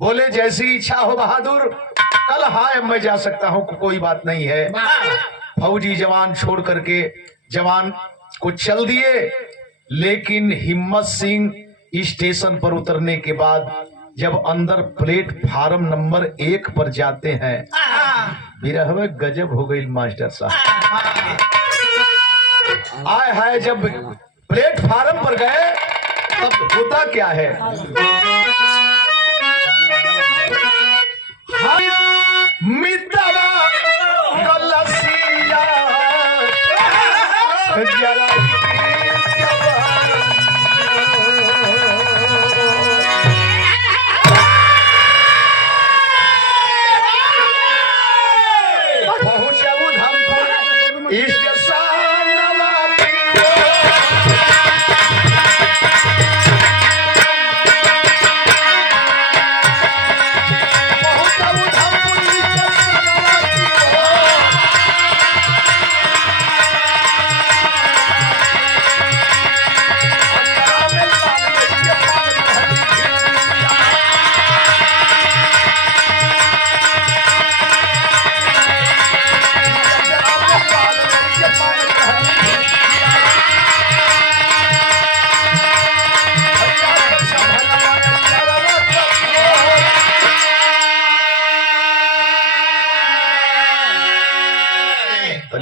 बोले जैसी इच्छा हो बहादुर, कल हाँ मैं जा सकता हूं, कोई बात नहीं है। फौजी जवान छोड़ करके जवान को चल दिए। लेकिन हिम्मत सिंह स्टेशन पर उतरने के बाद जब अंदर प्लेटफार्म नंबर 1 पर जाते हैं, विरह में गजब हो गई मास्टर साहब। आए हाय, जब प्लेटफार्म पर गए तब होता क्या है, मितवा कलसिया जरा पहुंचे उधमपुर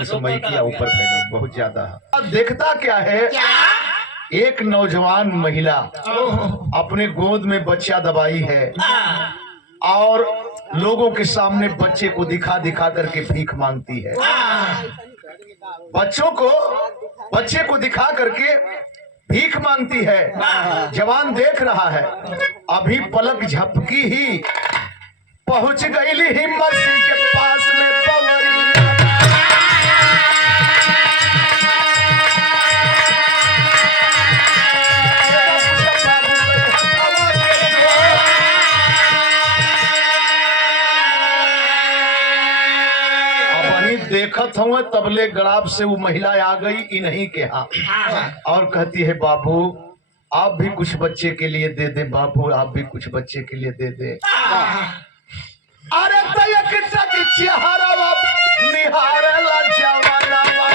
समय किया ऊपर फैली बहुत ज्यादा। देखता क्या है, एक नौजवान महिला अपने गोद में बच्चा दबाई है और लोगों के सामने बच्चे को दिखा दिखा करके भीख मांगती है। बच्चे को दिखा करके भीख मांगती है। जवान देख रहा है। अभी पलक झपकी ही पहुंच गई हिम्मत सिंह के पास में पवरी। देखत हूँ तबले गड़ाब से वो महिला आ गई इन्हीं के यहाँ और कहती है बाबू आप भी कुछ बच्चे के लिए दे दे, बाबू आप भी कुछ बच्चे के लिए दे दे। अरे चेहरा निहारला जवानवा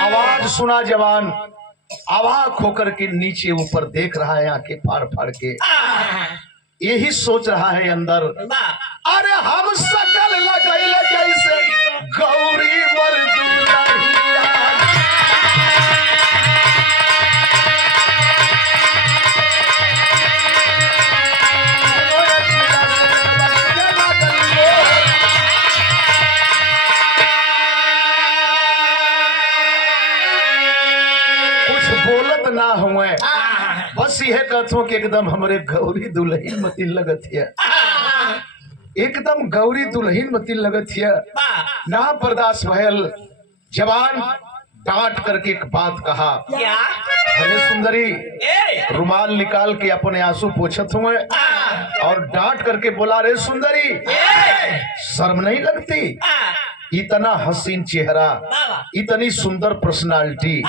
आवाज सुना जवान अवाक होकर के नीचे ऊपर देख रहा है, आंखें फाड़ फाड़ के यही सोच रहा है अंदर, अरे हम सकल लगैले जैसे गौरी मरदुलहिया। कुछ बोलत ना हुए, बस यह कहतो कि एकदम हमरे गौरी दुल्हन मती लगत है, एकदम गौरी दुल्हन मती लगत है। ना बर्दाश्त भयल, जवान डांट करके एक बात कहा, अरे सुंदरी रुमाल निकाल के अपने आंसू पोछत हुए और डांट करके बोला, रे सुंदरी शर्म नहीं लगती? इतना हसीन चेहरा, इतनी सुंदर पर्सनालिटी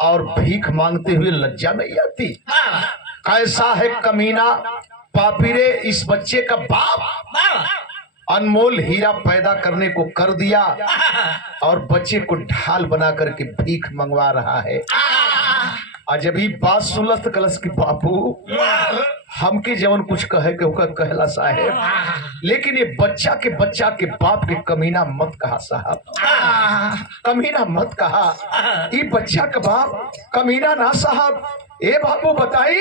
और भीख मांगते हुए लज्जा नहीं आती? कैसा है कमीना पापी रे इस बच्चे का बाप, अनमोल हीरा पैदा करने को कर दिया और बच्चे को ढाल बना करके भीख मंगवा रहा है। अजबी बात सुनलस कलश की बापू हमके जवन कुछ कहे के होकर कहला साहेब, लेकिन ये बच्चा के बाप के कमीना मत कहा साहब, कमीना मत कहा। ये बच्चा का बाप कमीना ना साहब। ए बापू बताई,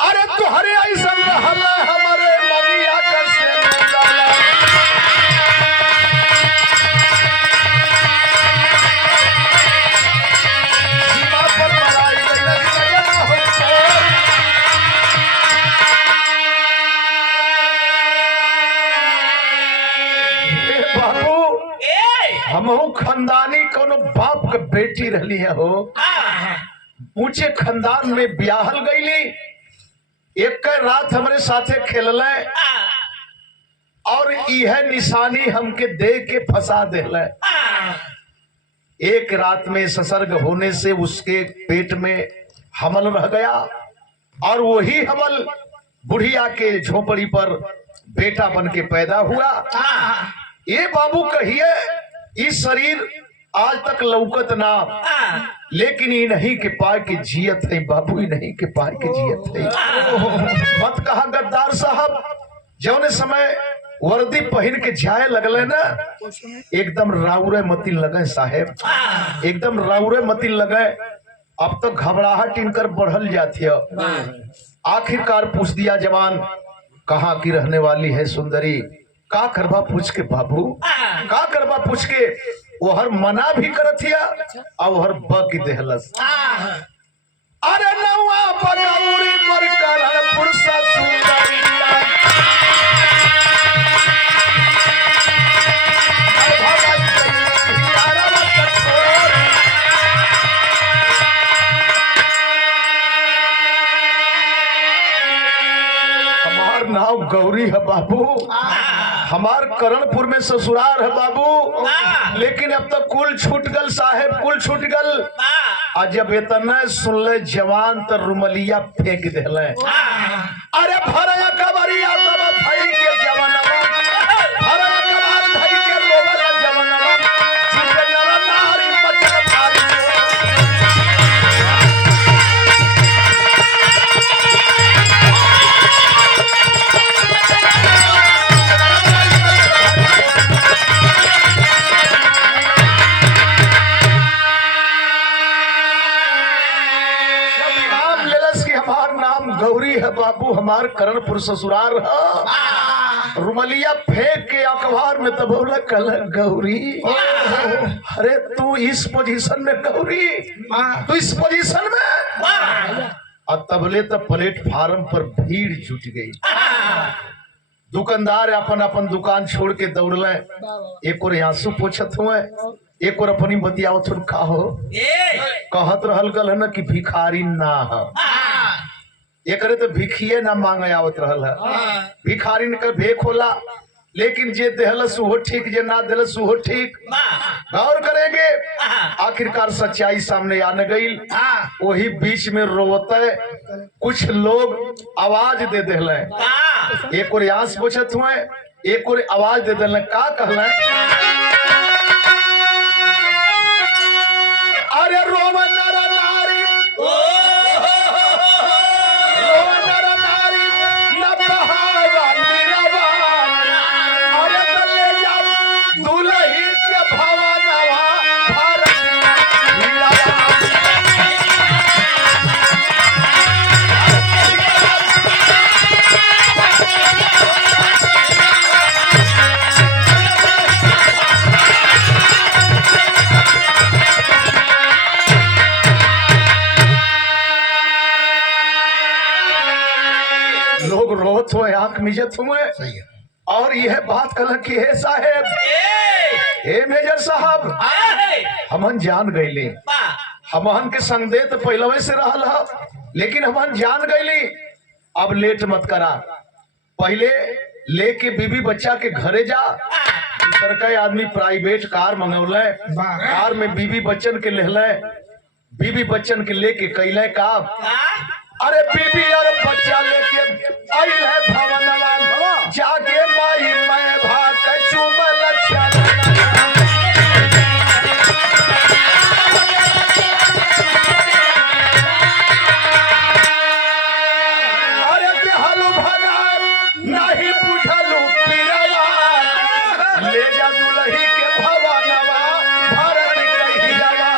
अरे तुहरे ऐसा हल्ला हमारे ममिया कैसे हमहू खानदानी कोनो बाप के बेटी रही है हो, ऊंचे खानदान में ब्याहल गईली, एक रात हमारे साथे खेल और यह निशानी हमके दे के फंसा देले। एक रात में ससर्ग होने से उसके पेट में हमल रह गया और वही हमल बुढ़िया के झोपड़ी पर बेटा बन के पैदा हुआ। ये बाबू कहिए इस शरीर आज तक लौकत ना, लेकिन ये नहीं के पाए के जियत है बाबू, नहीं के पाए के जियत है। मत कहा गद्दार साहब, जौने समय वर्दी पहन के जाए लगले ना एकदम राउरे मती लगे साहेब, एकदम राउरे मती लगे। अब तो घबराहट इनकर बढ़ल जाती है। आखिरकार पूछ दिया जवान, कहाँ की रहने वाली है सुंदरी? का करबा पूछ के बाबू, का करबा पूछ के वो हर मना भी करथिया और हर बक देहलस। अरे नौआ बनौरी पर करन पुरसा सुंदरिया, हमार नाम गौरी है बाबू, हमार करणपुर में ससुराल है बाबू, लेकिन अब तक कुल छूट गल साहेब, कुल छूट गल। आज जब इतना सुन ले जवान तो रुमलिया फेंक देले। अरे भरया कबरिया तब भाई के जवानवा, भरया कबार भाई के रोवला जवानवा, छूटे नर नारी मचल भारी। गौरी है बाबू, हमार करणपुर ससुराल है। रुमलिया फेंक के अखबार में तब बोला कल गौरी, अरे तू इस पोजीशन में गौरी, तू इस पोजीशन में। और तबले तब प्लेटफार्म पर भीड़ जुट गई। दुकानदार अपन अपन दुकान छोड़ के दौड़ले, एक और आंसू पोछत हुए, एक और अपनी बतियावत का हो कहत रहल गल है ना कि भिखारी ना है, एक तो भिखिए ना मांगे आवत रहल है। भिखारी का भेख होला, लेकिन जे देहलस वो ठीक, जे ना देहलस वो ठीक। गौर करेंगे, आखिरकार सच्चाई सामने आने गई। वही बीच में रोवते कुछ लोग आवाज दे देले, एक और आंस पोछत हुए, एक और आवाज दे देले, का कहले, अरे रोमन नर नारी, रोमन नर नारी न बहावा नीरवा, अरे तले जा दुलही के भवनवा भारत नीरवा। लोग रोत हुए, आंख मिजत हुए, और यह बात कल की है साहेब, हे मेजर साहब, हमन जान गईली, हमन के संदेह तो पहले से रहल है, लेकिन हमन जान गईली। अब लेट मत करा, पहले लेके बीबी बच्चा के घरे जा। सरकारी आदमी प्राइवेट कार मंगौले, कार में बीबी बच्चन के लेले, बीबी बच्चन के लेके कैले का, अरे बीबी और बच्चा लेके आई है भवनवा, जाके माई मैं भाग चुमल चला। अरे देहलू भगार नहीं बुझलू पीरवा, ले जा दुलही के भवनवा भारत कहिलवा।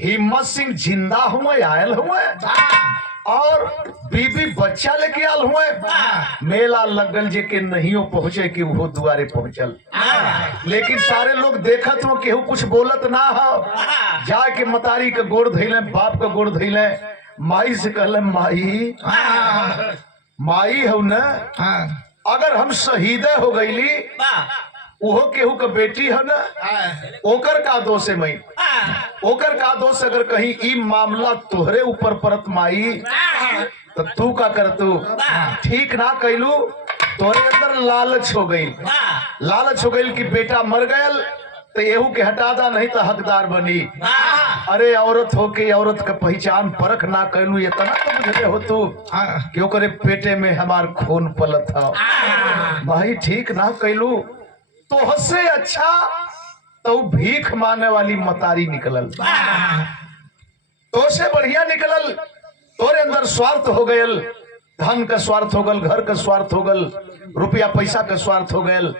हिम्मत सिंह जिंदा हुए, आयल हुए, और बीबी बच्चा लेके आल हुए। मेला लगल जे के नहीं पहुंचे कि वो दुआरे पहुंचल, लेकिन सारे लोग देखत हो, केहू कुछ बोलत ना हो। जाके मतारी के गोड़ धैले, बाप का गोड़ धैले, माई से कहले, माई माई हो न, अगर हम शहीदे हो गईली, वो केहू का बेटी है ना, ओकर का दोष है मई, ओकर का दोष। अगर कहीं ई मामला तोहरे ऊपर परत माई, तो तू का कर, तू ठीक ना कैलू, तोहरे अंदर लालच हो गई, लालच हो गई कि बेटा मर गयल तो एहू के हटा दा, नहीं तो हकदार बनी। अरे औरत हो के औरत का पहचान परख ना कैलू, ये तना तो बुझले हो तू क्यों करे पेटे में हमार खून पलत था। भाई ठीक ना कैलू, तो हसे अच्छा तो भीख मांगने वाली मतारी निकलल, तो से बढ़िया निकलल। तोरे अंदर स्वार्थ हो गयल, धन का स्वार्थ हो गल, घर का स्वार्थ हो गल, रुपया पैसा का स्वार्थ हो गयल।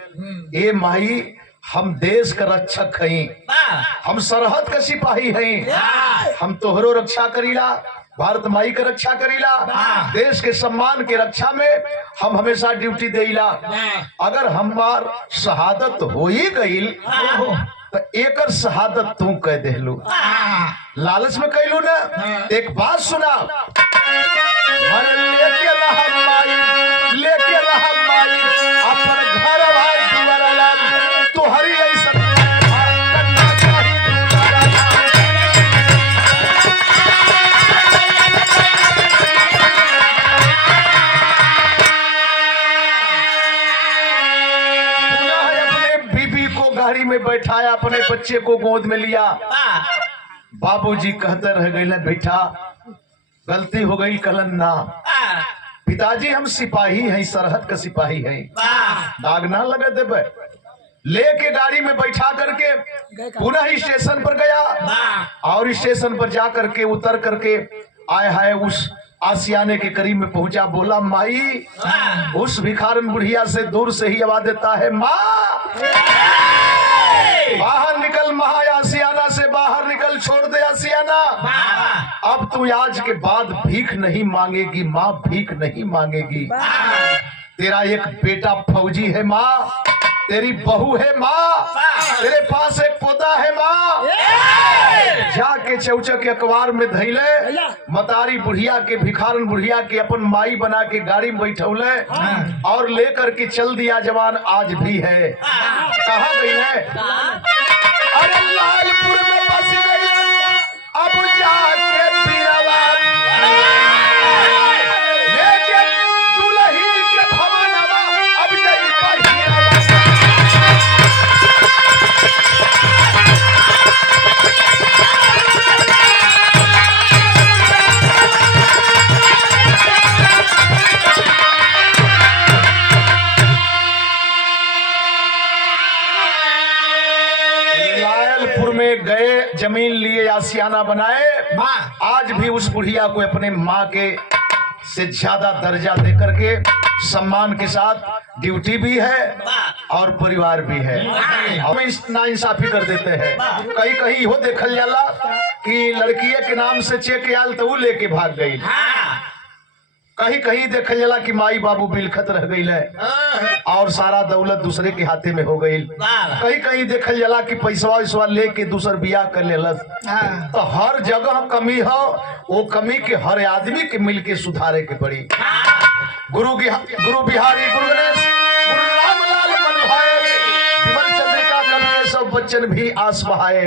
ए माई, हम देश का रक्षक हैं, हम सरहद का सिपाही हैं, हम तोहरो रक्षा करीला, भारत माई का रक्षा करीला, देश के सम्मान के रक्षा में हम हमेशा ड्यूटी देला। अगर हमार शहादत हो ही गई तो एकर शहादत तू कह देलू, लालच में कहलू ना। एक बात सुना, अरे लेके रहा माई, लेके रहा माई अपन घर दुआरा, तुहरी ऐसा गाड़ी में बैठाया, अपने बच्चे को गोद में लिया। बाबूजी कहते रह गए, बेटा गलती हो गई, कलन ना, पिताजी हम सिपाही हैं, सरहद का सिपाही हैं, दाग ना लगे देवे। लेके गाड़ी में बैठा करके पुनः स्टेशन पर गया, और स्टेशन पर जा करके उतर करके आए है उस आसियाने के करीब में पहुंचा। बोला, माई, उस भिखारन बुढ़िया से दूर से ही आवाज देता है, माँ बाहर निकल, महा आसियाना से बाहर निकल, छोड़ दे आसियाना। अब तू आज के बाद भीख नहीं मांगेगी माँ, भीख नहीं मांगेगी। तेरा एक बेटा फौजी है माँ, तेरी बहू है माँ, तेरे पास एक पोता है माँ। जाके चौचक के अखबार में धैले, मतारी बुढ़िया के, भिखारन बुढ़िया के अपन माई बना के गाड़ी में बैठौले और लेकर के चल दिया। जवान आज भी है। कहाँ गई है? अरे लालपुर में बस गई, अब जाके बिरवा लेके दुल्ही के भवनवा, अब गई पहिरवा। लायलपुर में गए, जमीन लिए, आशियाना बनाए। आज भी उस बुढ़िया को अपने माँ के से ज्यादा दर्जा देकर के सम्मान के साथ ड्यूटी भी है और परिवार भी है। हम नाइंसाफी कर देते हैं। कहीं कहीं हो देखल जाला कि लड़किए के नाम से चेक आयल तो वो लेके भाग गई। कहीं कहीं देखल जाला कि माई बाबू बिलखत रह गई है और सारा दौलत दूसरे के हाथे में हो गई। कहीं कहीं देखल जाला कि पैसवा वैसवा लेके दूसर बियाह कर लेलस। तो हर जगह कमी हो, वो कमी के हर आदमी के मिल के सुधारे के पड़ी। गुरु बिहारी, गुरु गणेश, गुरु रामलाल मन भाए, विमल चंद्रिका कवि सब बच्चन भी आस बहाए।